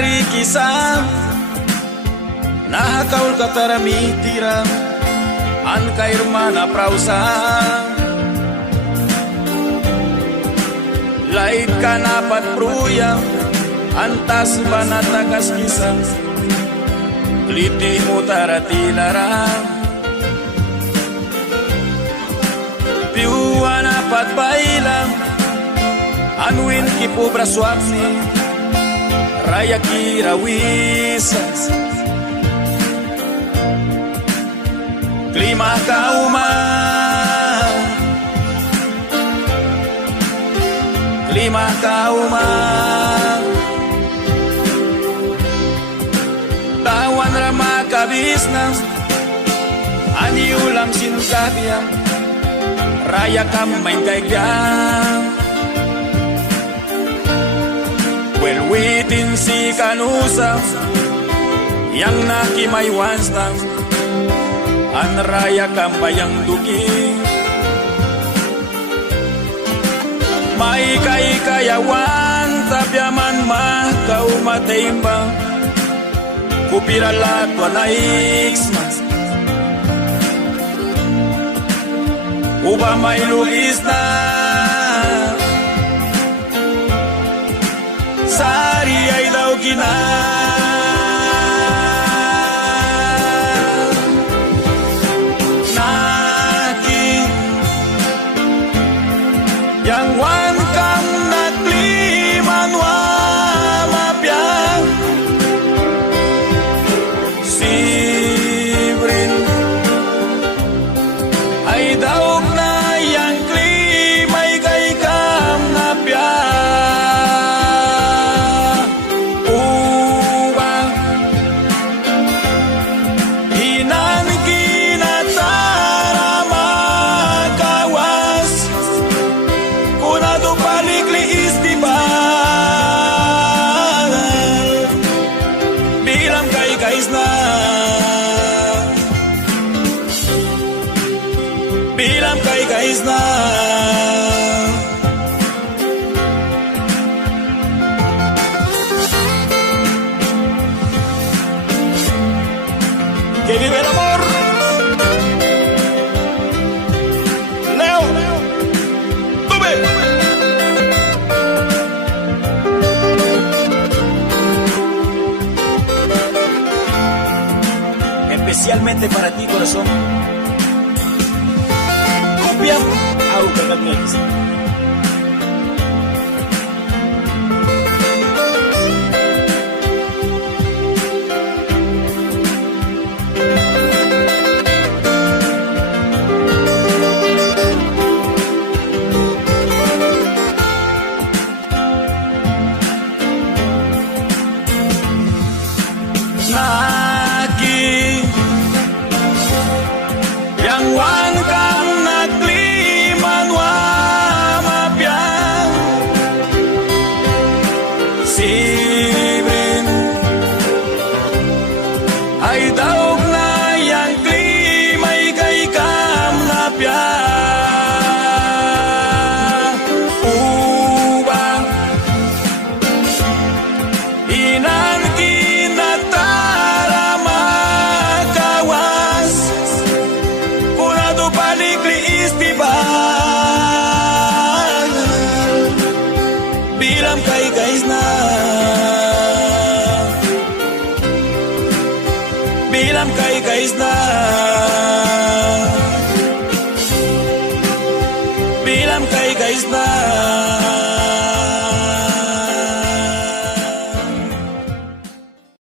Natri kisah Nahakaul kataramitiram An kairmana prausa Lait kanapat pruyang Antas banatakas kisah Litih mutaratilarang Piuan apat bailang Anwin kipu braswapni Raya kirawisas Klima kauma Klima kauma Tawan rama kabisnas Ani ulam sinkabiyam Raya kamay kaigyam Welwitin si kanusa Yang nakimaywan stang An raya kambayang duki May kayawan Tapyaman kau mataimbang Kupiralat wanaiksmas Uba may lugis na Sari ay daw gina Naki Yang wan kang nakliman wamapyang Sibrin Ay daw na yang klimay kay kam napyang Ubang Hinan kinatara makawas Kunado palikliis di ba Bilang kay guys na Bilang kay guys na Que vive el amor Leo Tube Especialmente para ti corazón Copia Auca Camiones Naki Yang wan kang nakliman wamapyang Sibrin Ay daog na yang klimay kay kam napyang Ubang Inan kinatara makawas Kunado palikliis di ba Bilang kay guys na Bilang kay guys na Bilang kay guys na